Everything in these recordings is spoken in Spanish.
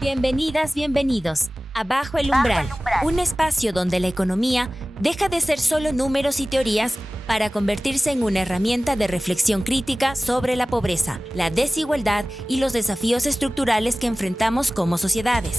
Bienvenidas, bienvenidos a Bajo el Umbral, un espacio donde la economía deja de ser solo números y teorías para convertirse en una herramienta de reflexión crítica sobre la pobreza, la desigualdad y los desafíos estructurales que enfrentamos como sociedades.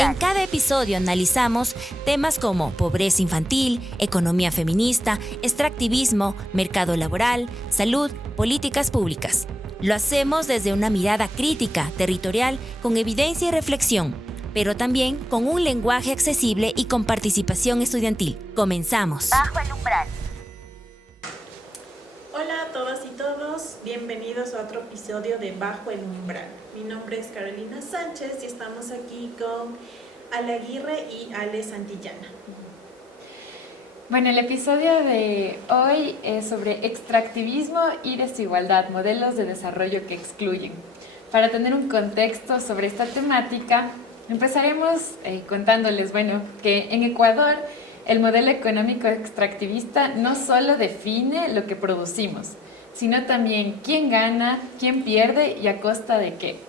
En cada episodio analizamos temas como pobreza infantil, economía feminista, extractivismo, mercado laboral, salud, políticas públicas. Lo hacemos desde una mirada crítica, territorial, con evidencia y reflexión, pero también con un lenguaje accesible y con participación estudiantil. Comenzamos. Bajo el Umbral. Hola a todas y todos, bienvenidos a otro episodio de Bajo el Umbral. Mi nombre es Carolina Sánchez y estamos aquí con Ale Aguirre y Ale Santillana. Bueno, el episodio de hoy es sobre extractivismo y desigualdad, modelos de desarrollo que excluyen. Para tener un contexto sobre esta temática, empezaremos contándoles, que en Ecuador el modelo económico extractivista no solo define lo que producimos, sino también quién gana, quién pierde y a costa de qué.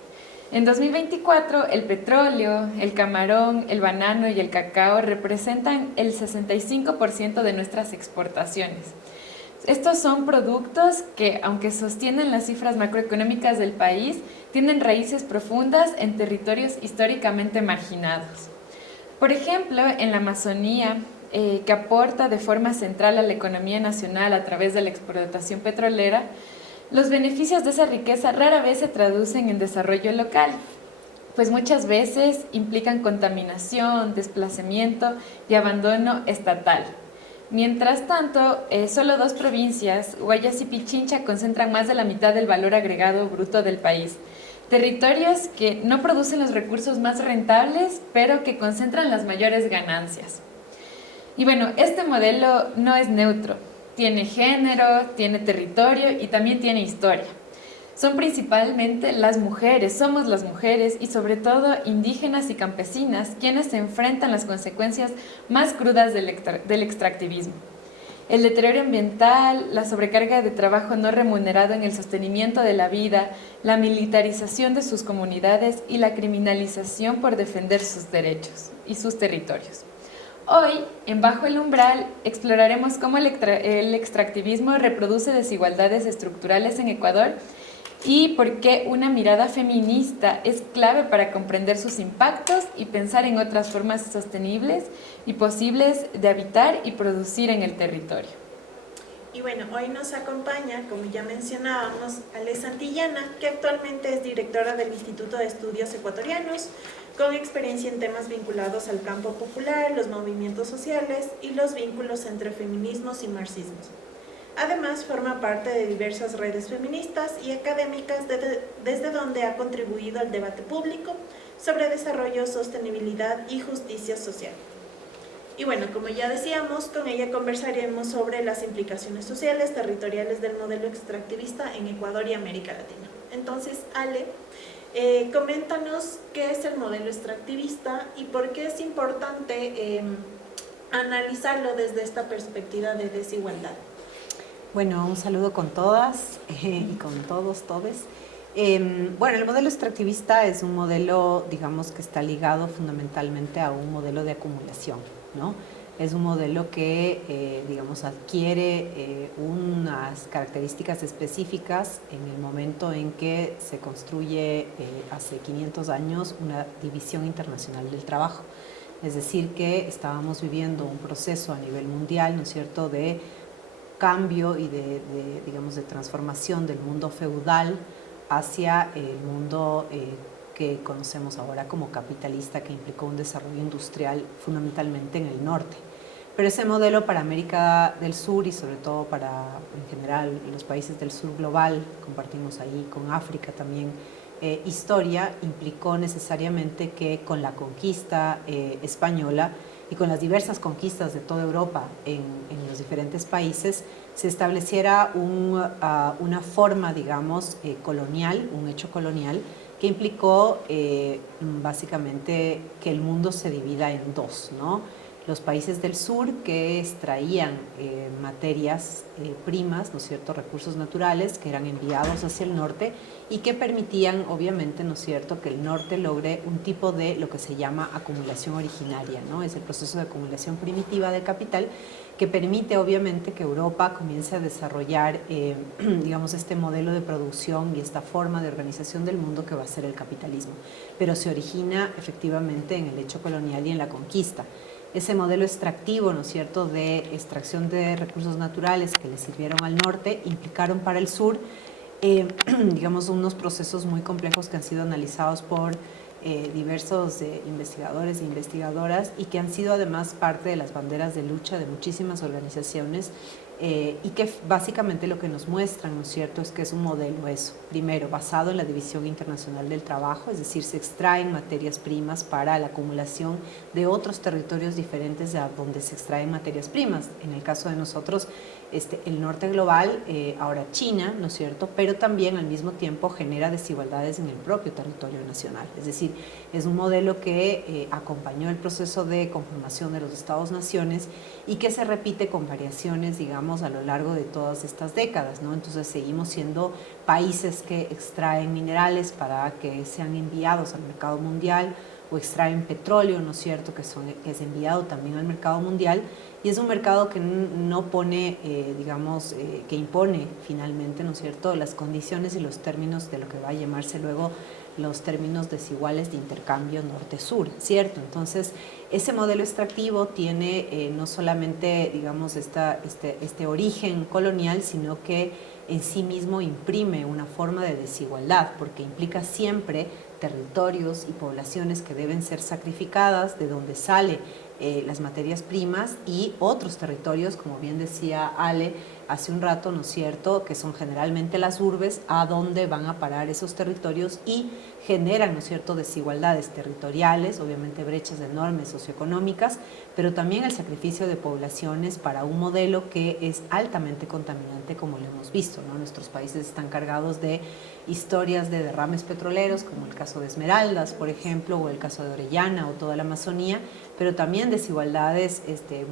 En 2024, el petróleo, el camarón, el banano y el cacao representan el 65% de nuestras exportaciones. Estos son productos que, aunque sostienen las cifras macroeconómicas del país, tienen raíces profundas en territorios históricamente marginados. Por ejemplo, en la Amazonía, que aporta de forma central a la economía nacional a través de la explotación petrolera, los beneficios de esa riqueza rara vez se traducen en desarrollo local, pues muchas veces implican contaminación, desplazamiento y abandono estatal. Mientras tanto, solo dos provincias, Guayas y Pichincha, concentran más de la mitad del valor agregado bruto del país. Territorios que no producen los recursos más rentables, pero que concentran las mayores ganancias. Y este modelo no es neutro. Tiene género, tiene territorio y también tiene historia. Son principalmente las mujeres, somos las mujeres y sobre todo indígenas y campesinas quienes se enfrentan las consecuencias más crudas del extractivismo. El deterioro ambiental, la sobrecarga de trabajo no remunerado en el sostenimiento de la vida, la militarización de sus comunidades y la criminalización por defender sus derechos y sus territorios. Hoy, en Bajo el Umbral, exploraremos cómo el extractivismo reproduce desigualdades estructurales en Ecuador y por qué una mirada feminista es clave para comprender sus impactos y pensar en otras formas sostenibles y posibles de habitar y producir en el territorio. Y hoy nos acompaña, como ya mencionábamos, Ale Santillana, que actualmente es directora del Instituto de Estudios Ecuatorianos, con experiencia en temas vinculados al campo popular, los movimientos sociales y los vínculos entre feminismos y marxismos. Además, forma parte de diversas redes feministas y académicas desde donde ha contribuido al debate público sobre desarrollo, sostenibilidad y justicia social. Y como ya decíamos, con ella conversaremos sobre las implicaciones sociales, territoriales del modelo extractivista en Ecuador y América Latina. Entonces, Ale, coméntanos qué es el modelo extractivista y por qué es importante analizarlo desde esta perspectiva de desigualdad. Bueno, un saludo con todas y con todos, todes. El modelo extractivista es un modelo, digamos, que está ligado fundamentalmente a un modelo de acumulación, ¿no? Es un modelo que, adquiere unas características específicas en el momento en que se construye hace 500 años una división internacional del trabajo. Es decir, que estábamos viviendo un proceso a nivel mundial, ¿no es cierto?, de cambio y de transformación del mundo feudal hacia el mundo que conocemos ahora como capitalista, que implicó un desarrollo industrial fundamentalmente en el norte. Pero ese modelo para América del Sur y sobre todo para, en general, los países del sur global, compartimos ahí con África también historia, implicó necesariamente que con la conquista española y con las diversas conquistas de toda Europa en los diferentes países, se estableciera una forma, colonial, un hecho colonial, que implicó básicamente que el mundo se divida en dos, ¿no? los países del sur que extraían materias primas, ¿no es cierto?, recursos naturales que eran enviados hacia el norte y que permitían, obviamente, ¿no es cierto?, que el norte logre un tipo de lo que se llama acumulación originaria, ¿no? Es el proceso de acumulación primitiva de capital que permite, obviamente, que Europa comience a desarrollar, digamos, este modelo de producción y esta forma de organización del mundo que va a ser el capitalismo. Pero se origina, efectivamente, en el hecho colonial y en la conquista. Ese modelo extractivo, ¿no es cierto?, de extracción de recursos naturales que le sirvieron al norte, implicaron para el sur, digamos, unos procesos muy complejos que han sido analizados por diversos investigadores e investigadoras y que han sido además parte de las banderas de lucha de muchísimas organizaciones y que básicamente lo que nos muestran, ¿no es cierto?, es que es un modelo eso, primero basado en la división internacional del trabajo, es decir, se extraen materias primas para la acumulación de otros territorios diferentes de donde se extraen materias primas. En el caso de nosotros, el norte global, ahora China, ¿no es cierto?, pero también al mismo tiempo genera desigualdades en el propio territorio nacional. Es decir, es un modelo que acompañó el proceso de conformación de los Estados-naciones y que se repite con variaciones, digamos, a lo largo de todas estas décadas, ¿no? Entonces seguimos siendo países que extraen minerales para que sean enviados al mercado mundial o extraen petróleo, ¿no es cierto?, que es enviado también al mercado mundial. Y es un mercado que no pone, digamos, que impone finalmente, ¿no es cierto?, las condiciones y los términos de lo que va a llamarse luego los términos desiguales de intercambio norte-sur, ¿cierto? Entonces, ese modelo extractivo tiene no solamente, digamos, este origen colonial, sino que en sí mismo imprime una forma de desigualdad, porque implica siempre territorios y poblaciones que deben ser sacrificadas, de donde sale las materias primas, y otros territorios, como bien decía Ale hace un rato, ¿no es cierto?, que son generalmente las urbes, a donde van a parar esos territorios y generan, ¿no es cierto?, desigualdades territoriales, obviamente brechas enormes socioeconómicas, pero también el sacrificio de poblaciones para un modelo que es altamente contaminante, como lo hemos visto, ¿no? Nuestros países están cargados de historias de derrames petroleros, como el caso de Esmeraldas, por ejemplo, o el caso de Orellana o toda la Amazonía, pero también desigualdades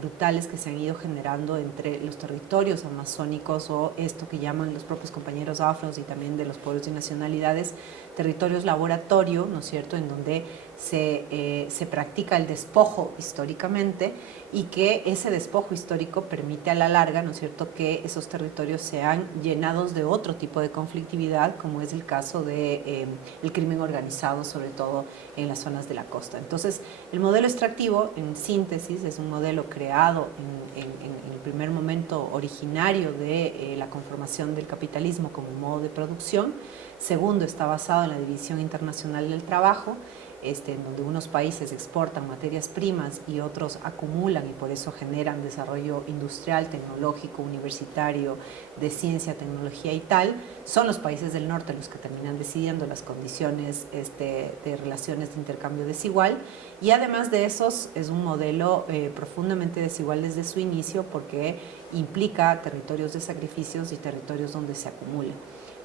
brutales que se han ido generando entre los territorios amazónicos o esto que llaman los propios compañeros afros y también de los pueblos y nacionalidades, territorios laboratorio, ¿no es cierto?, en donde se practica el despojo históricamente y que ese despojo histórico permite a la larga, ¿no es cierto?, que esos territorios sean llenados de otro tipo de conflictividad, como es el caso del crimen organizado, sobre todo en las zonas de la costa. Entonces, el modelo extractivo, en síntesis, es un modelo creado en el primer momento originario de la conformación del capitalismo como modo de producción. Segundo, está basado en la división internacional del trabajo, en donde unos países exportan materias primas y otros acumulan y por eso generan desarrollo industrial, tecnológico, universitario, de ciencia, tecnología y tal. Son los países del norte los que terminan decidiendo las condiciones de relaciones de intercambio desigual, y además de esos es un modelo profundamente desigual desde su inicio, porque implica territorios de sacrificios y territorios donde se acumula.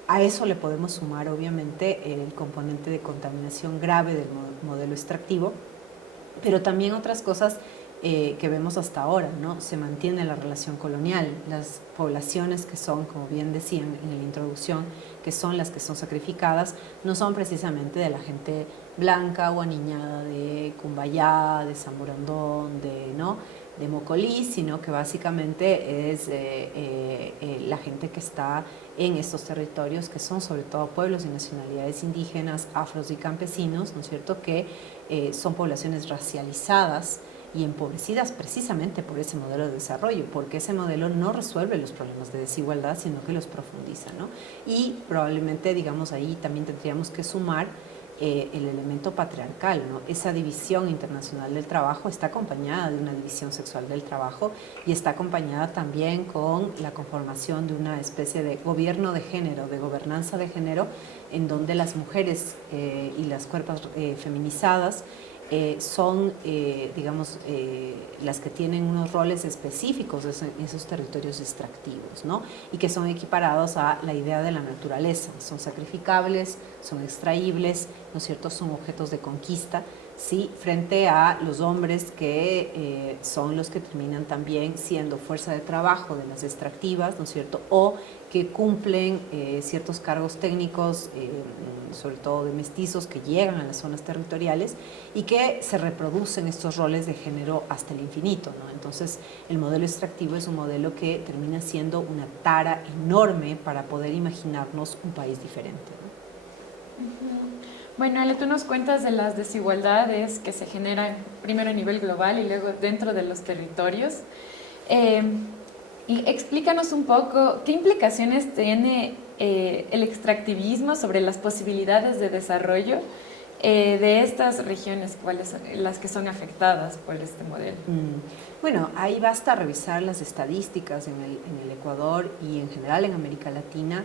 A eso le podemos sumar, obviamente, el componente de contaminación grave del modelo extractivo, pero también otras cosas que vemos hasta ahora, ¿no? Se mantiene la relación colonial, las poblaciones que son, como bien decían en la introducción, que son las que son sacrificadas, no son precisamente de la gente blanca o aniñada de Cumbayá, de Samurandón, de Mocolí, sino que básicamente es la gente que está en estos territorios, que son sobre todo pueblos y nacionalidades indígenas, afros y campesinos, ¿no es cierto?, que son poblaciones racializadas y empobrecidas precisamente por ese modelo de desarrollo, porque ese modelo no resuelve los problemas de desigualdad, sino que los profundiza, ¿no? Y probablemente, digamos, ahí también tendríamos que sumar el elemento patriarcal, ¿no? Esa división internacional del trabajo está acompañada de una división sexual del trabajo y está acompañada también con la conformación de una especie de gobierno de género, de gobernanza de género, en donde las mujeres y las cuerpos feminizadas son, digamos, las que tienen unos roles específicos en esos territorios extractivos, ¿no? Y que son equiparados a la idea de la naturaleza. Son sacrificables, son extraíbles, ¿no es cierto?, son objetos de conquista, ¿sí? Frente a los hombres que son los que terminan también siendo fuerza de trabajo de las extractivas, ¿no es cierto? O que cumplen ciertos cargos técnicos, sobre todo de mestizos, que llegan a las zonas territoriales y que se reproducen estos roles de género hasta el infinito, ¿no? Entonces, el modelo extractivo es un modelo que termina siendo una tara enorme para poder imaginarnos un país diferente, ¿no? Bueno, Ale, tú nos cuentas de las desigualdades que se generan primero a nivel global y luego dentro de los territorios. Y explícanos un poco qué implicaciones tiene el extractivismo sobre las posibilidades de desarrollo de estas regiones, cuáles son las que son afectadas por este modelo. Bueno, ahí basta revisar las estadísticas en el Ecuador y en general en América Latina.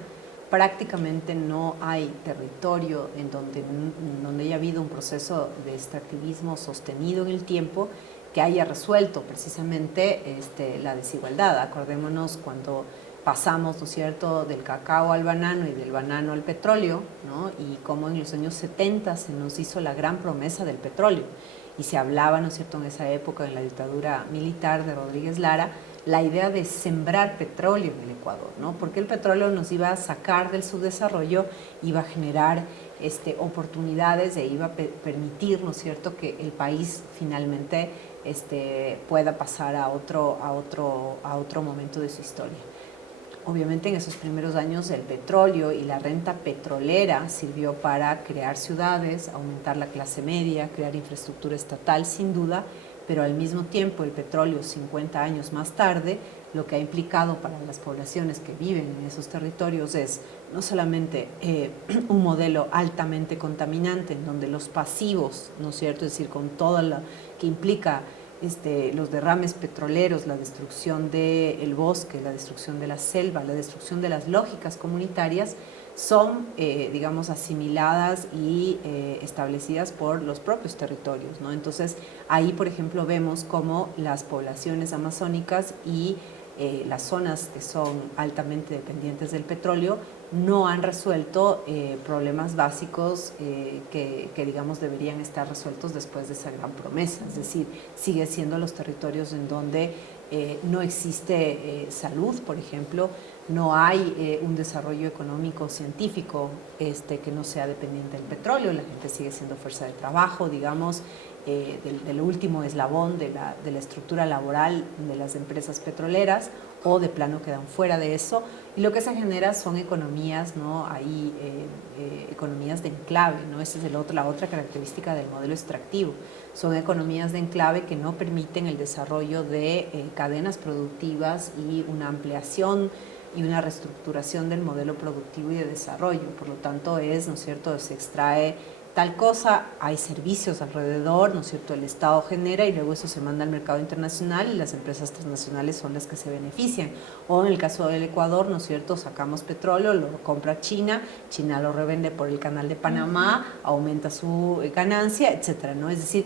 Prácticamente no hay territorio en donde haya habido un proceso de extractivismo sostenido en el tiempo que haya resuelto precisamente la desigualdad. Acordémonos cuando pasamos, ¿no es cierto?, del cacao al banano y del banano al petróleo, ¿no? Y cómo en los años 70 se nos hizo la gran promesa del petróleo. Y se hablaba, ¿no es cierto?, en esa época, en la dictadura militar de Rodríguez Lara, la idea de sembrar petróleo en el Ecuador, ¿no? Porque el petróleo nos iba a sacar del subdesarrollo, iba a generar oportunidades e iba a permitir, ¿no es cierto?, que el país finalmente pueda pasar a otro momento de su historia. Obviamente en esos primeros años el petróleo y la renta petrolera sirvió para crear ciudades, aumentar la clase media, crear infraestructura estatal, sin duda, pero al mismo tiempo el petróleo 50 años más tarde, lo que ha implicado para las poblaciones que viven en esos territorios es no solamente un modelo altamente contaminante, en donde los pasivos, ¿no es cierto?, es decir, con todo lo que implica los derrames petroleros, la destrucción del bosque, la destrucción de la selva, la destrucción de las lógicas comunitarias, son, digamos, asimiladas y establecidas por los propios territorios, ¿no? Entonces, ahí, por ejemplo, vemos cómo las poblaciones amazónicas y las zonas que son altamente dependientes del petróleo no han resuelto problemas básicos que, digamos, deberían estar resueltos después de esa gran promesa. Es decir, sigue siendo los territorios en donde no existe salud, por ejemplo, no hay un desarrollo económico científico que no sea dependiente del petróleo, la gente sigue siendo fuerza de trabajo, digamos, del último eslabón de la estructura laboral de las empresas petroleras, o de plano quedan fuera de eso, y lo que se genera son economías, ¿no? Hay economías de enclave, ¿no? Esa es la otra característica del modelo extractivo. Son economías de enclave que no permiten el desarrollo de cadenas productivas y una ampliación y una reestructuración del modelo productivo y de desarrollo. Por lo tanto, ¿no es cierto?, se extrae tal cosa, hay servicios alrededor, ¿no es cierto?, el Estado genera y luego eso se manda al mercado internacional y las empresas transnacionales son las que se benefician. O en el caso del Ecuador, ¿no es cierto?, sacamos petróleo, lo compra China, China lo revende por el canal de Panamá, aumenta su ganancia, etcétera, ¿no? Es decir,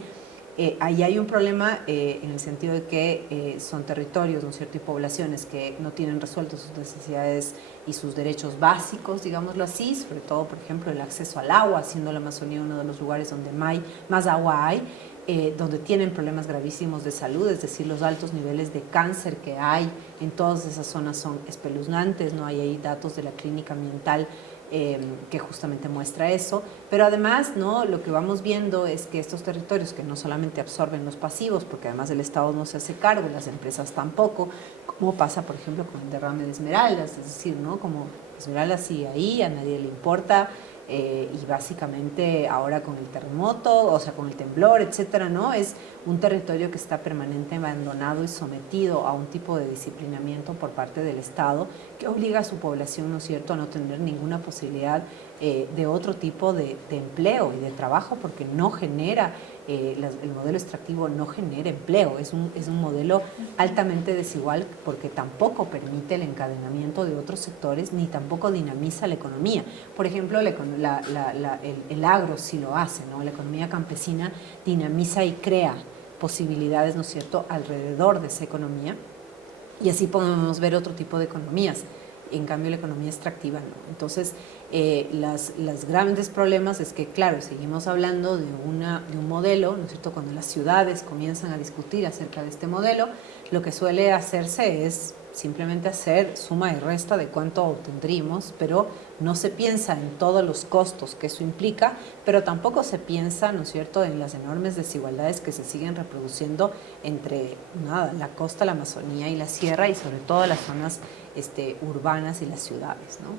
ahí hay un problema en el sentido de que son territorios, ¿no es cierto?, y poblaciones que no tienen resueltos sus necesidades y sus derechos básicos, digámoslo así, sobre todo, por ejemplo, el acceso al agua, siendo la Amazonía uno de los lugares donde más agua hay, donde tienen problemas gravísimos de salud, es decir, los altos niveles de cáncer que hay en todas esas zonas son espeluznantes, no hay ahí datos de la clínica ambiental que justamente muestra eso, pero además, ¿no?, lo que vamos viendo es que estos territorios que no solamente absorben los pasivos, porque además el Estado no se hace cargo, las empresas tampoco, como pasa, por ejemplo, con el derrame de esmeraldas, es decir, ¿no?, como Esmeraldas sigue ahí, a nadie le importa, y básicamente ahora con el terremoto, o sea, con el temblor, etcétera, ¿no? Es un territorio que está permanentemente abandonado y sometido a un tipo de disciplinamiento por parte del Estado que obliga a su población, ¿no es cierto?, a no tener ninguna posibilidad de otro tipo de empleo y de trabajo, porque no genera, el modelo extractivo no genera empleo, es un modelo altamente desigual porque tampoco permite el encadenamiento de otros sectores ni tampoco dinamiza la economía. Por ejemplo, el agro sí lo hace, ¿no? La economía campesina dinamiza y crea posibilidades, ¿no es cierto?, alrededor de esa economía, y así podemos ver otro tipo de economías. en cambio la economía extractiva no. Entonces, los grandes problemas es que, claro, seguimos hablando de un modelo, ¿no es cierto? Cuando las ciudades comienzan a discutir acerca de este modelo, lo que suele hacerse es simplemente hacer suma y resta de cuánto obtendríamos, pero no se piensa en todos los costos que eso implica, pero tampoco se piensa, ¿no es cierto?, en las enormes desigualdades que se siguen reproduciendo entre la costa, la Amazonía y la sierra, y sobre todo las zonas urbanas y las ciudades, ¿no?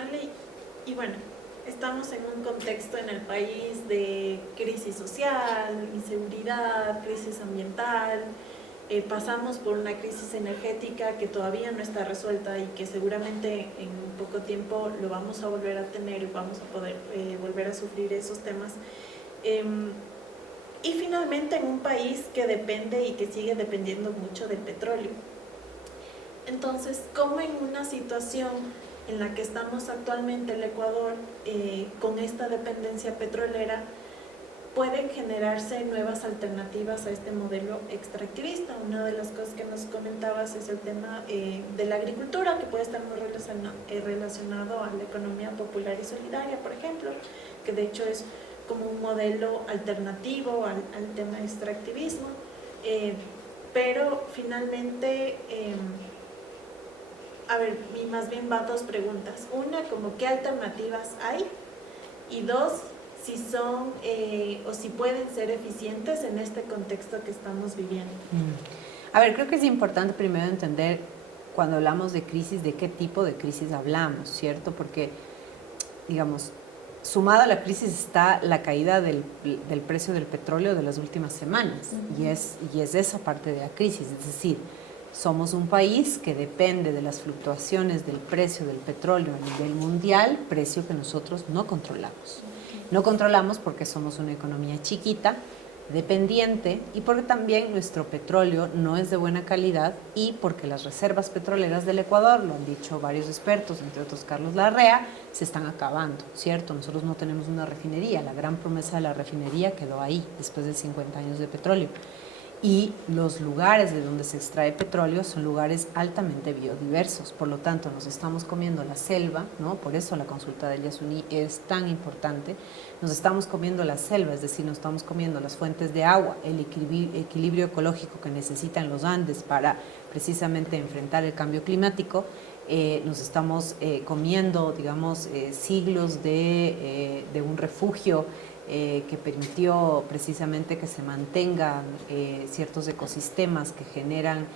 Ale, y bueno, estamos en un contexto en el país de crisis social, inseguridad, crisis ambiental. Pasamos por una crisis energética que todavía no está resuelta y que seguramente en poco tiempo lo vamos a volver a tener y vamos a poder volver a sufrir esos temas. Y finalmente en un país que depende y que sigue dependiendo mucho del petróleo. Entonces, ¿cómo en una situación en la que estamos actualmente el Ecuador con esta dependencia petrolera pueden generarse nuevas alternativas a este modelo extractivista? Una de las cosas que nos comentabas es el tema de la agricultura, que puede estar muy relacionado a la economía popular y solidaria, por ejemplo, que de hecho es como un modelo alternativo al tema extractivismo, pero finalmente, y más bien va dos preguntas. Una, como qué alternativas hay, y dos, si son o si pueden ser eficientes en este contexto que estamos viviendo. A ver, creo que es importante primero entender cuando hablamos de crisis, de qué tipo de crisis hablamos, ¿cierto? Porque, digamos, sumada a la crisis está la caída del precio del petróleo de las últimas semanas, y es esa parte de la crisis, es decir, somos un país que depende de las fluctuaciones del precio del petróleo a nivel mundial, precio que nosotros no controlamos. No controlamos porque somos una economía chiquita, dependiente, y porque también nuestro petróleo no es de buena calidad, y porque las reservas petroleras del Ecuador, lo han dicho varios expertos, entre otros Carlos Larrea, se están acabando, ¿cierto? Nosotros no tenemos una refinería, la gran promesa de la refinería quedó ahí, después de 50 años de petróleo. Y los lugares de donde se extrae petróleo son lugares altamente biodiversos, por lo tanto nos estamos comiendo la selva, ¿no? Por eso la consulta del Yasuní es tan importante. Nos estamos comiendo la selva, es decir, nos estamos comiendo las fuentes de agua, el equilibrio ecológico que necesitan los Andes para precisamente enfrentar el cambio climático. Nos estamos comiendo, digamos, siglos de un refugio que permitió precisamente que se mantengan ciertos ecosistemas que generan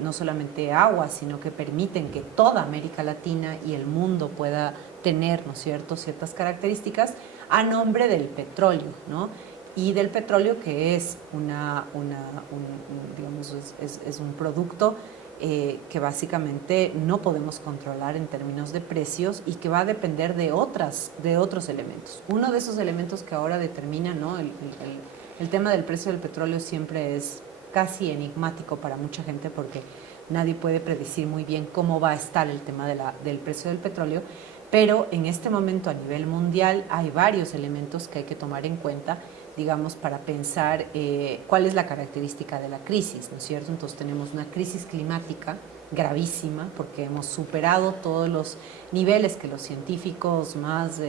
no solamente agua, sino que permiten que toda América Latina y el mundo pueda tener, ¿no es cierto?, ciertas características a nombre del petróleo, ¿no? Y del petróleo, que es digamos, es un producto que básicamente no podemos controlar en términos de precios y que va a depender de otros elementos. Uno de esos elementos que ahora determina, ¿no?, el tema del precio del petróleo siempre es casi enigmático para mucha gente porque nadie puede predecir muy bien cómo va a estar el tema del precio del petróleo, pero en este momento a nivel mundial hay varios elementos que hay que tomar en cuenta, digamos, para pensar cuál es la característica de la crisis, ¿no es cierto? Entonces tenemos una crisis climática gravísima porque hemos superado todos los niveles que los científicos más,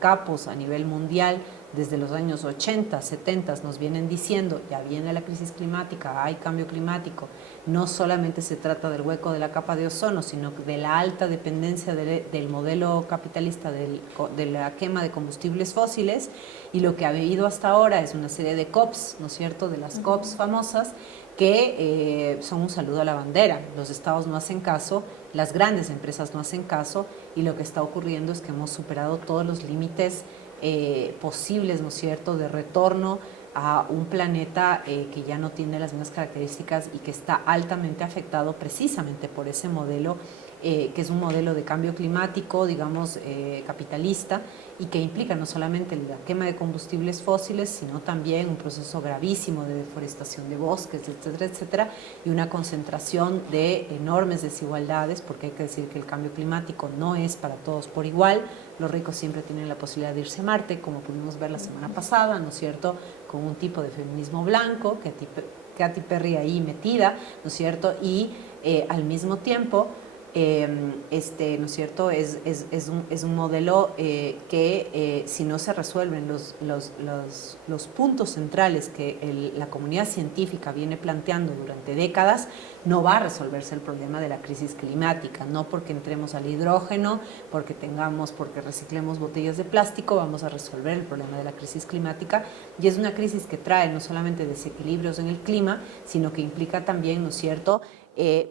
capos a nivel mundial desde los años 80, 70 nos vienen diciendo, ya viene la crisis climática, hay cambio climático, no solamente se trata del hueco de la capa de ozono, sino de la alta dependencia del modelo capitalista de la quema de combustibles fósiles, y lo que ha habido hasta ahora es una serie de COPs, ¿no es cierto?, de las COPs famosas, que son un saludo a la bandera. Los estados no hacen caso, las grandes empresas no hacen caso, y lo que está ocurriendo es que hemos superado todos los límites posibles, ¿no es cierto?, de retorno a un planeta que ya no tiene las mismas características y que está altamente afectado precisamente por ese modelo, que es un modelo de cambio climático, digamos, capitalista, y que implica no solamente la quema de combustibles fósiles, sino también un proceso gravísimo de deforestación de bosques, etcétera, etcétera, y una concentración de enormes desigualdades, porque hay que decir que el cambio climático no es para todos por igual. Los ricos siempre tienen la posibilidad de irse a Marte, como pudimos ver la semana pasada, ¿no es cierto?, con un tipo de feminismo blanco, Katy Perry ahí metida, ¿no es cierto?, y Al mismo tiempo, ¿no es cierto? Es un modelo que si no se resuelven los puntos centrales que la comunidad científica viene planteando durante décadas, no va a resolverse el problema de la crisis climática. No porque entremos al hidrógeno, porque reciclemos botellas de plástico, vamos a resolver el problema de la crisis climática. Y es una crisis que trae no solamente desequilibrios en el clima, sino que implica también, ¿no es cierto?,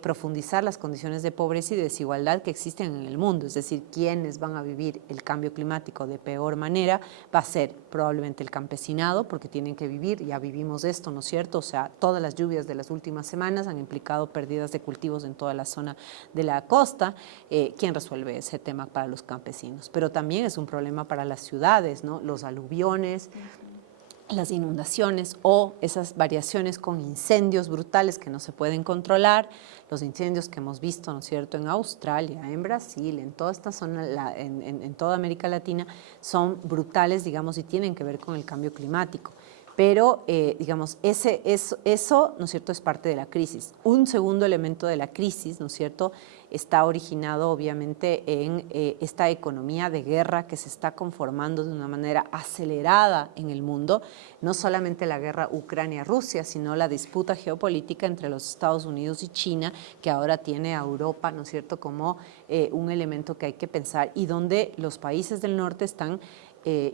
profundizar las condiciones de pobreza y de desigualdad que existen en el mundo. Es decir, quienes van a vivir el cambio climático de peor manera va a ser probablemente el campesinado, porque tienen que vivir, ya vivimos esto, ¿no es cierto? O sea, todas las lluvias de las últimas semanas han implicado pérdidas de cultivos en toda la zona de la costa. ¿Quién resuelve ese tema para los campesinos? Pero también es un problema para las ciudades, ¿no? Los aluviones, las inundaciones o esas variaciones con incendios brutales que no se pueden controlar, los incendios que hemos visto, ¿no es cierto?, en Australia, en Brasil, en toda esta zona, en toda América Latina, son brutales, digamos, y tienen que ver con el cambio climático. Pero, digamos, eso, ¿no es cierto?, es parte de la crisis. Un segundo elemento de la crisis, ¿no es cierto?, está originado obviamente en esta economía de guerra que se está conformando de una manera acelerada en el mundo, no solamente la guerra Ucrania-Rusia, sino la disputa geopolítica entre los Estados Unidos y China, que ahora tiene a Europa, ¿no es cierto?, como un elemento que hay que pensar, y donde los países del norte están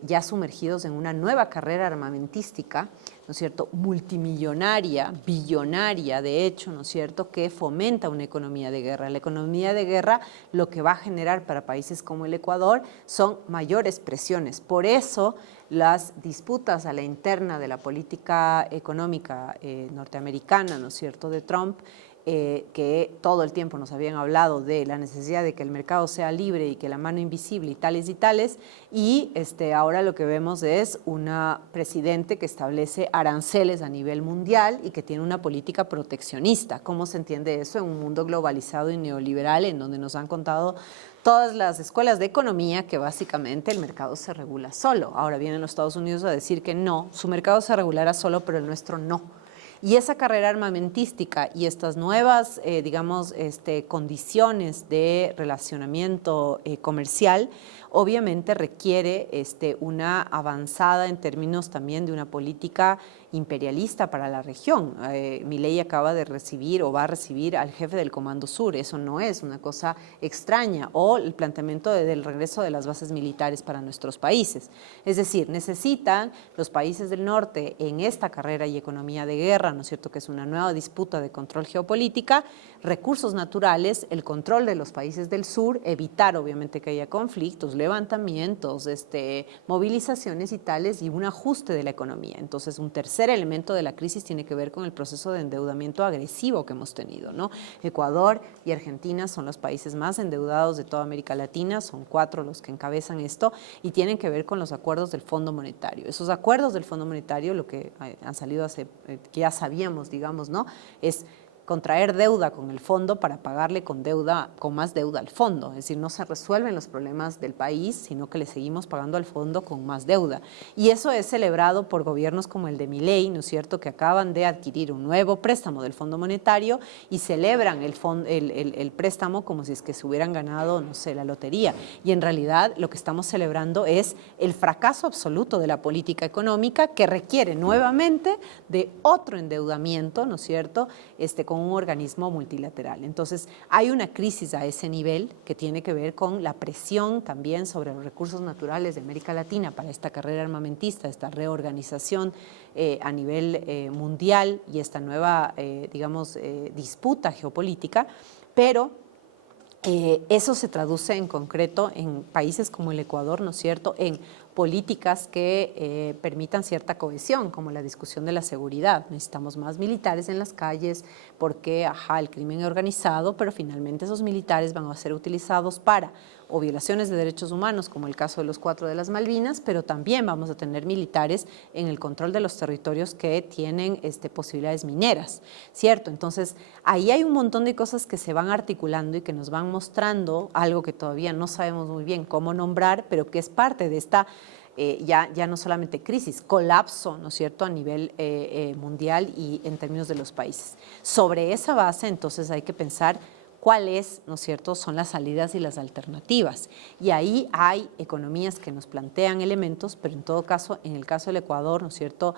ya sumergidos en una nueva carrera armamentística, ¿no es cierto?, multimillonaria, billonaria, de hecho, ¿no es cierto?, que fomenta una economía de guerra. La economía de guerra lo que va a generar para países como el Ecuador son mayores presiones. Por eso las disputas a la interna de la política económica norteamericana, ¿no es cierto?, de Trump, que todo el tiempo nos habían hablado de la necesidad de que el mercado sea libre y que la mano invisible y tales, y ahora lo que vemos es una presidente que establece aranceles a nivel mundial y que tiene una política proteccionista. ¿Cómo se entiende eso en un mundo globalizado y neoliberal en donde nos han contado todas las escuelas de economía que básicamente el mercado se regula solo? Ahora vienen los Estados Unidos a decir que no, su mercado se regulará solo, pero el nuestro no. Y esa carrera armamentística y estas nuevas, digamos, condiciones de relacionamiento comercial, obviamente requiere una avanzada en términos también de una política imperialista para la región. Milei acaba de recibir o va a recibir al jefe del Comando Sur, eso no es una cosa extraña, o el planteamiento del regreso de las bases militares para nuestros países. Es decir, necesitan los países del norte en esta carrera y economía de guerra, ¿no es cierto?, que es una nueva disputa de control geopolítica, recursos naturales, el control de los países del sur, evitar obviamente que haya conflictos, levantamientos, movilizaciones y tales, y un ajuste de la economía. Entonces, un tercer elemento de la crisis tiene que ver con el proceso de endeudamiento agresivo que hemos tenido, ¿no? Ecuador y Argentina son los países más endeudados de toda América Latina, son 4 los que encabezan esto, y tienen que ver con los acuerdos del Fondo Monetario. Esos acuerdos del Fondo Monetario, lo que han salido que ya sabíamos, digamos, ¿no?, es contraer deuda con el fondo para pagarle con más deuda al fondo. Es decir, no se resuelven los problemas del país, sino que le seguimos pagando al fondo con más deuda. Y eso es celebrado por gobiernos como el de Milei, ¿no es cierto?, que acaban de adquirir un nuevo préstamo del Fondo Monetario y celebran el préstamo como si es que se hubieran ganado, no sé, la lotería. Y en realidad lo que estamos celebrando es el fracaso absoluto de la política económica, que requiere nuevamente de otro endeudamiento, ¿no es cierto?, con un organismo multilateral. Entonces, hay una crisis a ese nivel que tiene que ver con la presión también sobre los recursos naturales de América Latina para esta carrera armamentista, esta reorganización a nivel mundial y esta nueva, digamos, disputa geopolítica, pero eso se traduce en concreto en países como el Ecuador, ¿no es cierto?, en políticas que permitan cierta cohesión, como la discusión de la seguridad. Necesitamos más militares en las calles porque, el crimen organizado, pero finalmente esos militares van a ser utilizados para o violaciones de derechos humanos, como el caso de los 4 de las Malvinas, pero también vamos a tener militares en el control de los territorios que tienen posibilidades mineras, ¿cierto? Entonces, ahí hay un montón de cosas que se van articulando y que nos van mostrando algo que todavía no sabemos muy bien cómo nombrar, pero que es parte de esta ya no solamente crisis, colapso, ¿no es cierto?, a nivel mundial y en términos de los países. Sobre esa base, entonces, hay que pensar cuáles, ¿no es cierto?, son las salidas y las alternativas. Y ahí hay economías que nos plantean elementos, pero en todo caso, en el caso del Ecuador, ¿no es cierto?,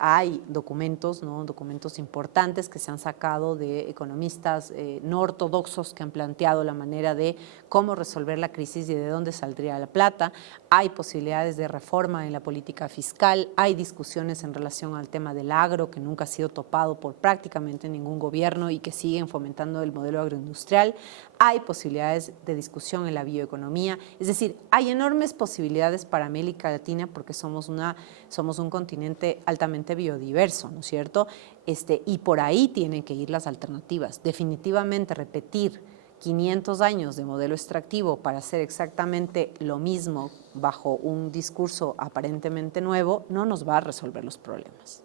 hay documentos, ¿no?, documentos importantes que se han sacado de economistas no ortodoxos que han planteado la manera de cómo resolver la crisis y de dónde saldría la plata. Hay posibilidades de reforma en la política fiscal, hay discusiones en relación al tema del agro que nunca ha sido topado por prácticamente ningún gobierno y que siguen fomentando el modelo agroindustrial. Hay posibilidades de discusión en la bioeconomía, es decir, hay enormes posibilidades para América Latina porque somos un continente altamente biodiverso, ¿no es cierto? Y por ahí tienen que ir las alternativas. Definitivamente repetir 500 años de modelo extractivo para hacer exactamente lo mismo bajo un discurso aparentemente nuevo no nos va a resolver los problemas.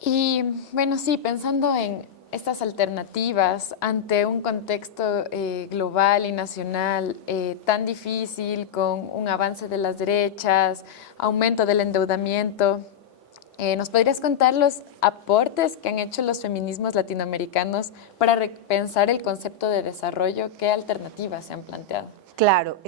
Y bueno, sí, pensando en estas alternativas ante un contexto global y nacional tan difícil, con un avance de las derechas, aumento del endeudamiento, ¿nos podrías contar los aportes que han hecho los feminismos latinoamericanos para repensar el concepto de desarrollo? ¿Qué alternativas se han planteado? Claro,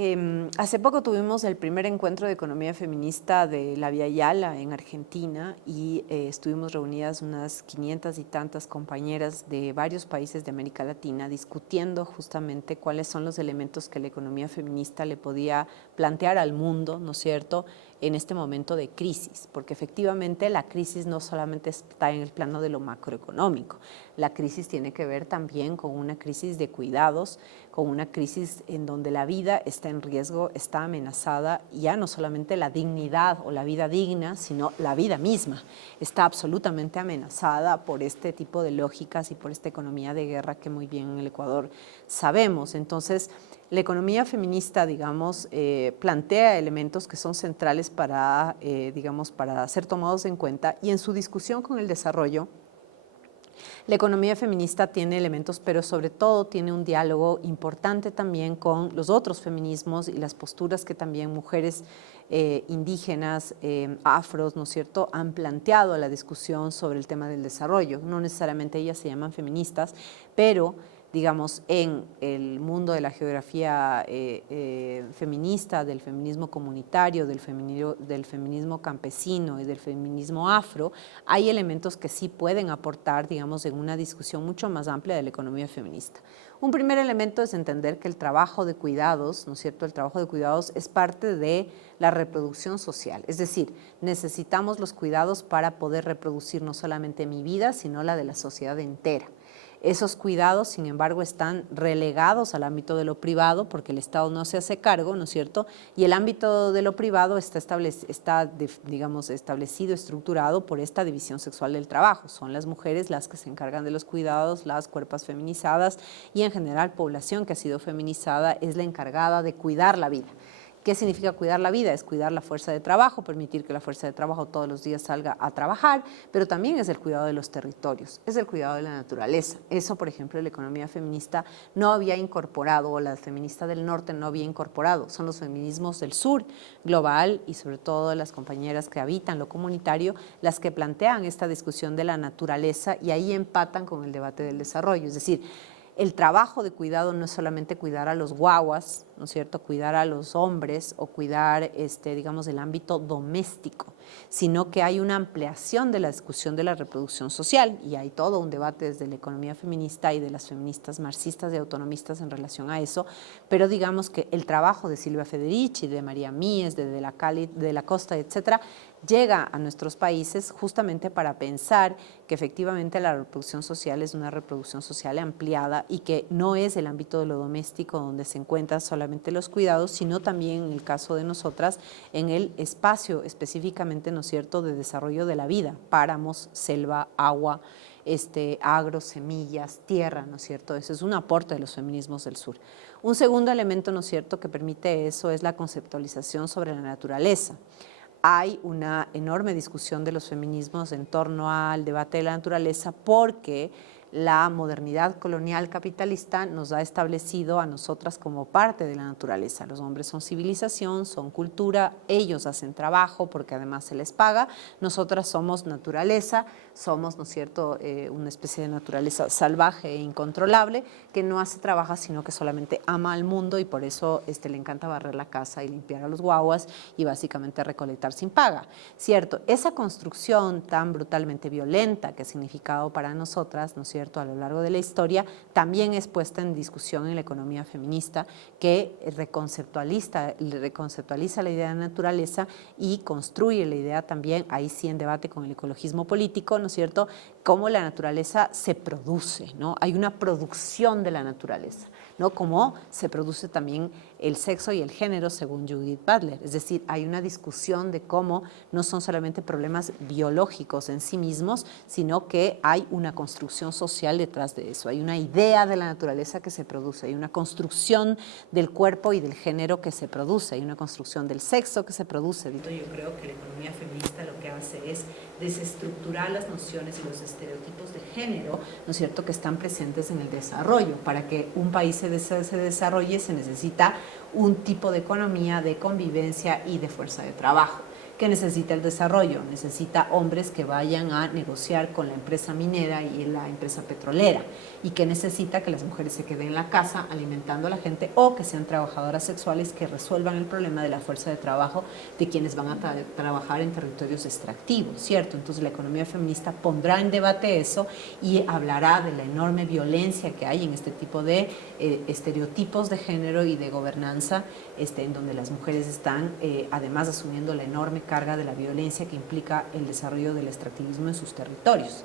hace poco tuvimos el primer encuentro de economía feminista de la Vía Yala en Argentina y estuvimos reunidas unas 500 y tantas compañeras de varios países de América Latina discutiendo justamente cuáles son los elementos que la economía feminista le podía plantear al mundo, ¿no es cierto?, en este momento de crisis, porque efectivamente la crisis no solamente está en el plano de lo macroeconómico, la crisis tiene que ver también con una crisis de cuidados, con una crisis en donde la vida está en riesgo, está amenazada, y ya no solamente la dignidad o la vida digna, sino la vida misma está absolutamente amenazada por este tipo de lógicas y por esta economía de guerra que muy bien en el Ecuador sabemos. Entonces, la economía feminista, digamos, plantea elementos que son centrales para, para ser tomados en cuenta, y en su discusión con el desarrollo, la economía feminista tiene elementos, pero sobre todo tiene un diálogo importante también con los otros feminismos y las posturas que también mujeres indígenas, afros, ¿no es cierto?, han planteado a la discusión sobre el tema del desarrollo. No necesariamente ellas se llaman feministas, pero digamos, en el mundo de la geografía feminista, del feminismo comunitario, del feminismo campesino y del feminismo afro, hay elementos que sí pueden aportar, digamos, en una discusión mucho más amplia de la economía feminista. Un primer elemento es entender que el trabajo de cuidados, ¿no es cierto?, el trabajo de cuidados es parte de la reproducción social, es decir, necesitamos los cuidados para poder reproducir no solamente mi vida, sino la de la sociedad entera. Esos cuidados, sin embargo, están relegados al ámbito de lo privado porque el Estado no se hace cargo, ¿no es cierto? Y el ámbito de lo privado está establecido, estructurado por esta división sexual del trabajo. Son las mujeres las que se encargan de los cuidados, las cuerpas feminizadas y en general población que ha sido feminizada es la encargada de cuidar la vida. ¿Qué significa cuidar la vida? Es cuidar la fuerza de trabajo, permitir que la fuerza de trabajo todos los días salga a trabajar, pero también es el cuidado de los territorios, es el cuidado de la naturaleza. Eso, por ejemplo, la economía feminista no había incorporado, o la feminista del norte no había incorporado. Son los feminismos del sur global y sobre todo las compañeras que habitan lo comunitario las que plantean esta discusión de la naturaleza y ahí empatan con el debate del desarrollo. Es decir, el trabajo de cuidado no es solamente cuidar a los guaguas, ¿no es cierto?, cuidar a los hombres o cuidar, digamos, el ámbito doméstico, sino que hay una ampliación de la discusión de la reproducción social y hay todo un debate desde la economía feminista y de las feministas marxistas y autonomistas en relación a eso, pero digamos que el trabajo de Silvia Federici, de María Mies, de la Costa, etcétera, llega a nuestros países justamente para pensar que efectivamente la reproducción social es una reproducción social ampliada y que no es el ámbito de lo doméstico donde se encuentran solamente los cuidados, sino también en el caso de nosotras, en el espacio específicamente, ¿no es cierto?, de desarrollo de la vida, páramos, selva, agua, agro, semillas, tierra, ¿no es cierto? Eso es un aporte de los feminismos del sur. Un segundo elemento, ¿no es cierto?, que permite eso es la conceptualización sobre la naturaleza. Hay una enorme discusión de los feminismos en torno al debate de la naturaleza porque la modernidad colonial capitalista nos ha establecido a nosotras como parte de la naturaleza. Los hombres son civilización, son cultura, ellos hacen trabajo porque además se les paga, nosotras somos naturaleza, somos, ¿no es cierto?, una especie de naturaleza salvaje e incontrolable que no hace trabajo sino que solamente ama al mundo y por eso le encanta barrer la casa y limpiar a los guaguas y básicamente recolectar sin paga, ¿cierto? Esa construcción tan brutalmente violenta que ha significado para nosotras, ¿no es cierto?, a lo largo de la historia, también es puesta en discusión en la economía feminista que reconceptualiza la idea de naturaleza y construye la idea también, ahí sí en debate con el ecologismo político, ¿no es cierto?, cómo la naturaleza se produce, ¿no? Hay una producción de la naturaleza, ¿no? Como se produce también el sexo y el género según Judith Butler, es decir, hay una discusión de cómo no son solamente problemas biológicos en sí mismos, sino que hay una construcción social detrás de eso, hay una idea de la naturaleza que se produce, hay una construcción del cuerpo y del género que se produce, hay una construcción del sexo que se produce. Yo creo que la economía feminista lo que hace es desestructurar las nociones y los estereotipos de género, ¿no es cierto?, que están presentes en el desarrollo. Para que un país se desarrolle se necesita un tipo de economía, de convivencia y de fuerza de trabajo. ¿Qué necesita el desarrollo? Necesita hombres que vayan a negociar con la empresa minera y la empresa petrolera. ¿Y qué necesita? Que las mujeres se queden en la casa alimentando a la gente o que sean trabajadoras sexuales que resuelvan el problema de la fuerza de trabajo de quienes van a trabajar en territorios extractivos, ¿cierto? Entonces la economía feminista pondrá en debate eso y hablará de la enorme violencia que hay en este tipo de estereotipos de género y de gobernanza, en donde las mujeres están además asumiendo la enorme carga de la violencia que implica el desarrollo del extractivismo en sus territorios.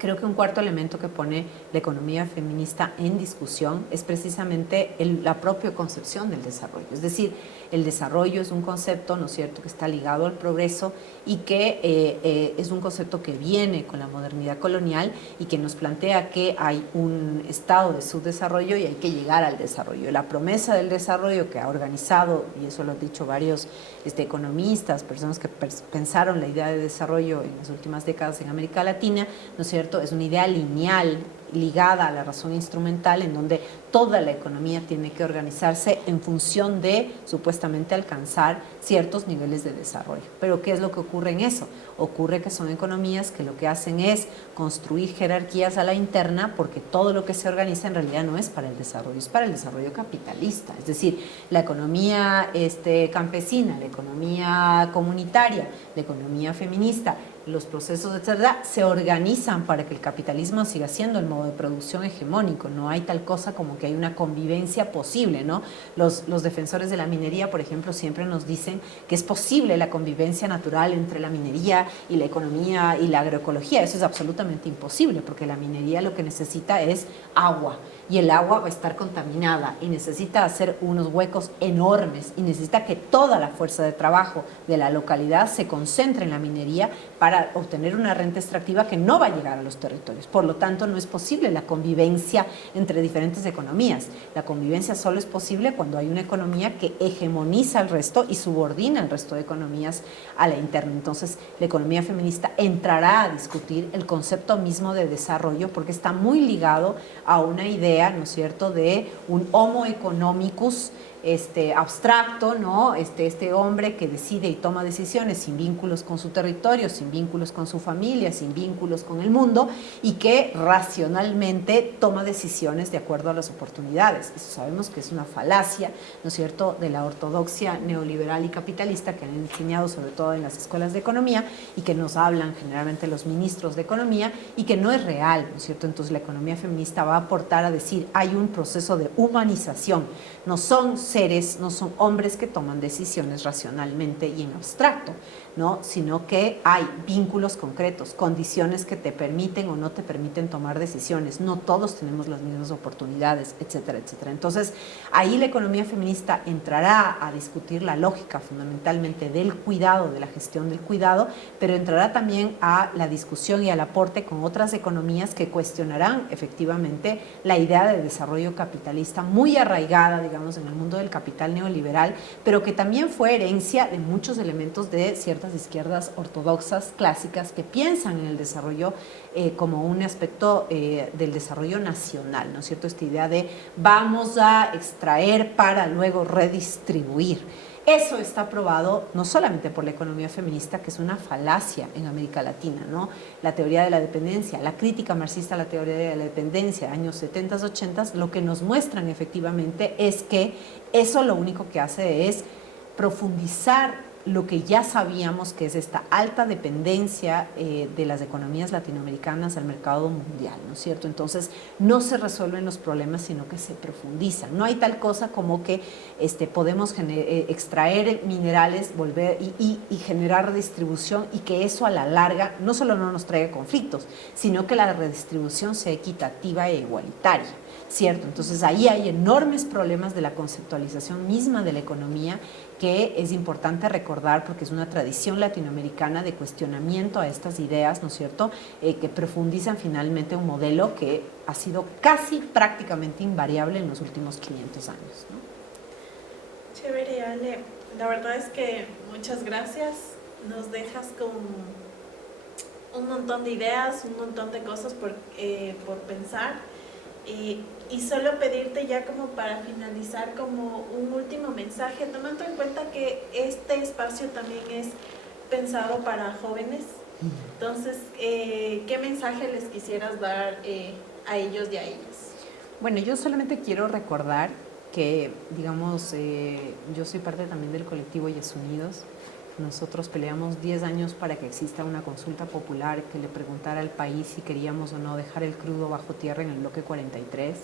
Creo que un cuarto elemento que pone la economía feminista en discusión es precisamente la propia concepción del desarrollo. Es decir, el desarrollo es un concepto, ¿no es cierto?, que está ligado al progreso y que es un concepto que viene con la modernidad colonial y que nos plantea que hay un estado de subdesarrollo y hay que llegar al desarrollo. La promesa del desarrollo que ha organizado, y eso lo han dicho varios economistas, personas que pensaron la idea de desarrollo en las últimas décadas en América Latina, ¿no es cierto?, es una idea lineal ligada a la razón instrumental en donde toda la economía tiene que organizarse en función de supuestamente alcanzar ciertos niveles de desarrollo. Pero ¿qué es lo que ocurre en eso? Ocurre que son economías que lo que hacen es construir jerarquías a la interna porque todo lo que se organiza en realidad no es para el desarrollo, es para el desarrollo capitalista. Es decir, la economía campesina, la economía comunitaria, la economía feminista, los procesos, etcétera, se organizan para que el capitalismo siga siendo el modo de producción hegemónico. No hay tal cosa como que hay una convivencia posible, ¿no? Los defensores de la minería, por ejemplo, siempre nos dicen que es posible la convivencia natural entre la minería y la economía y la agroecología. Eso es absolutamente imposible porque la minería lo que necesita es agua y el agua va a estar contaminada y necesita hacer unos huecos enormes y necesita que toda la fuerza de trabajo de la localidad se concentre en la minería para obtener una renta extractiva que no va a llegar a los territorios. Por lo tanto, no es posible la convivencia entre diferentes economías. La convivencia solo es posible cuando hay una economía que hegemoniza al resto y subordina al resto de economías a la interna. Entonces, la economía feminista entrará a discutir el concepto mismo de desarrollo porque está muy ligado a una idea, ¿no es cierto?, de un homo economicus abstracto, ¿no? Este hombre que decide y toma decisiones sin vínculos con su territorio, sin vínculos con su familia, sin vínculos con el mundo y que racionalmente toma decisiones de acuerdo a las oportunidades. Eso sabemos que es una falacia, ¿no es cierto?, de la ortodoxia neoliberal y capitalista que han enseñado sobre todo en las escuelas de economía y que nos hablan generalmente los ministros de economía y que no es real, ¿no es cierto? Entonces la economía feminista va a aportar a decir hay un proceso de humanización, no son seres, no son hombres que toman decisiones racionalmente y en abstracto, ¿no?, sino que hay vínculos concretos, condiciones que te permiten o no te permiten tomar decisiones, no todos tenemos las mismas oportunidades, etcétera, etcétera. Entonces, ahí la economía feminista entrará a discutir la lógica fundamentalmente del cuidado, de la gestión del cuidado, pero entrará también a la discusión y al aporte con otras economías que cuestionarán efectivamente la idea de desarrollo capitalista muy arraigada, digamos, en el mundo de del capital neoliberal, pero que también fue herencia de muchos elementos de ciertas izquierdas ortodoxas clásicas que piensan en el desarrollo como un aspecto del desarrollo nacional, ¿no es cierto? Esta idea de vamos a extraer para luego redistribuir. Eso está probado no solamente por la economía feminista, que es una falacia en América Latina, ¿no? La teoría de la dependencia, la crítica marxista a la teoría de la dependencia, años 70, 80, lo que nos muestran efectivamente es que eso lo único que hace es profundizar lo que ya sabíamos, que es esta alta dependencia de las economías latinoamericanas al mercado mundial, ¿no es cierto? Entonces, no se resuelven los problemas, sino que se profundizan. No hay tal cosa como que podemos extraer minerales, volver y generar redistribución, y que eso a la larga no solo no nos traiga conflictos, sino que la redistribución sea equitativa e igualitaria, ¿cierto? Entonces, ahí hay enormes problemas de la conceptualización misma de la economía, que es importante recordar porque es una tradición latinoamericana de cuestionamiento a estas ideas, ¿no es cierto?, que profundizan finalmente un modelo que ha sido casi prácticamente invariable en los últimos 500 años, ¿no? Chévere, Ale. La verdad es que muchas gracias. Nos dejas con un montón de ideas, un montón de cosas por pensar. Y solo pedirte ya como para finalizar como un último mensaje, tomando en cuenta que este espacio también es pensado para jóvenes. Entonces, ¿qué mensaje les quisieras dar a ellos y a ellas? Bueno, yo solamente quiero recordar que, digamos, yo soy parte también del colectivo Yes Unidos. Nosotros peleamos 10 años para que exista una consulta popular que le preguntara al país si queríamos o no dejar el crudo bajo tierra en el bloque 43.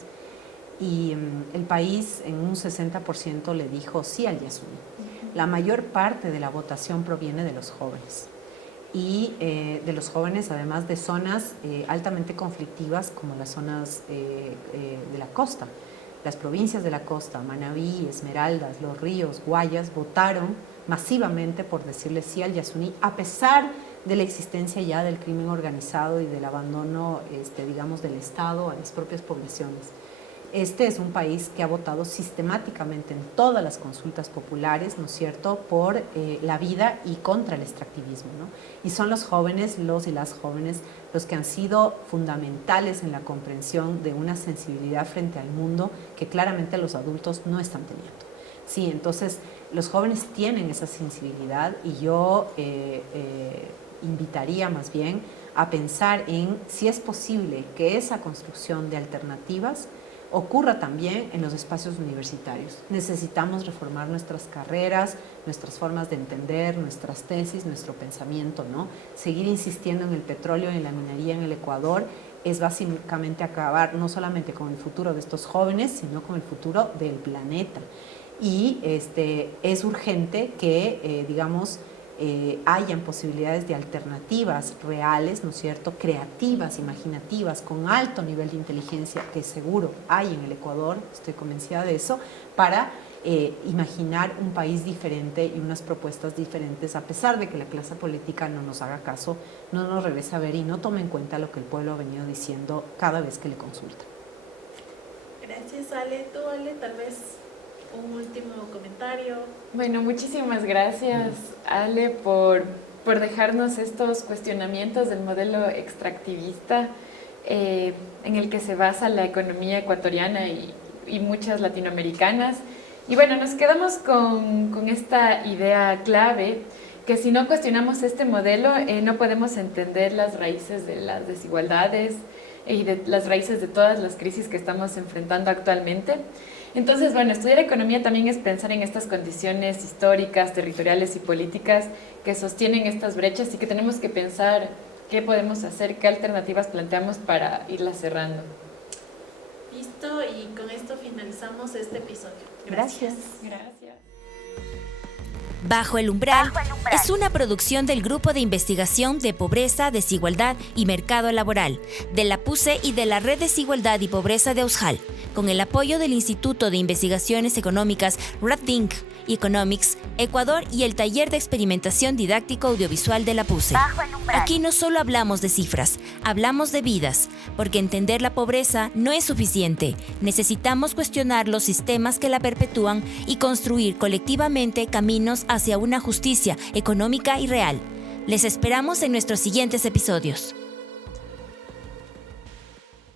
Y el país en un 60% le dijo sí al Yasuni. La mayor parte de la votación proviene de los jóvenes. Y de los jóvenes, además de zonas altamente conflictivas como las zonas de la costa. Las provincias de la costa, Manabí, Esmeraldas, Los Ríos, Guayas, votaron masivamente por decirle sí al Yasuni, a pesar de la existencia ya del crimen organizado y del abandono, digamos, del Estado a las propias poblaciones. Este es un país que ha votado sistemáticamente en todas las consultas populares, ¿no es cierto?, por la vida y contra el extractivismo, ¿no? Y son los jóvenes, los y las jóvenes, los que han sido fundamentales en la comprensión de una sensibilidad frente al mundo que claramente los adultos no están teniendo. Sí, entonces los jóvenes tienen esa sensibilidad y yo invitaría más bien a pensar en si es posible que esa construcción de alternativas ocurra también en los espacios universitarios. Necesitamos reformar nuestras carreras, nuestras formas de entender, nuestras tesis, nuestro pensamiento, ¿no? Seguir insistiendo en el petróleo y en la minería en el Ecuador es básicamente acabar no solamente con el futuro de estos jóvenes, sino con el futuro del planeta. Y es urgente que, hayan posibilidades de alternativas reales, ¿no es cierto?, creativas, imaginativas, con alto nivel de inteligencia, que seguro hay en el Ecuador, estoy convencida de eso, para imaginar un país diferente y unas propuestas diferentes, a pesar de que la clase política no nos haga caso, no nos regresa a ver y no tome en cuenta lo que el pueblo ha venido diciendo cada vez que le consulta. Gracias, Ale. Tú, Ale, tal vez un último comentario. Bueno, muchísimas gracias, Ale, por dejarnos estos cuestionamientos del modelo extractivista en el que se basa la economía ecuatoriana y muchas latinoamericanas. Y bueno, nos quedamos con esta idea clave, que si no cuestionamos este modelo, no podemos entender las raíces de las desigualdades y de las raíces de todas las crisis que estamos enfrentando actualmente. Entonces, bueno, estudiar economía también es pensar en estas condiciones históricas, territoriales y políticas que sostienen estas brechas y que tenemos que pensar qué podemos hacer, qué alternativas planteamos para irlas cerrando. Listo, y con esto finalizamos este episodio. Gracias. Gracias. Bajo el Umbral es una producción del Grupo de Investigación de Pobreza, Desigualdad y Mercado Laboral, de la PUCE y de la Red Desigualdad y Pobreza de Aujal, con el apoyo del Instituto de Investigaciones Económicas Radink Economics, Ecuador y el Taller de Experimentación Didáctico Audiovisual de la PUCE. Aquí no solo hablamos de cifras, hablamos de vidas, porque entender la pobreza no es suficiente. Necesitamos cuestionar los sistemas que la perpetúan y construir colectivamente caminos hacia una justicia económica y real. Les esperamos en nuestros siguientes episodios.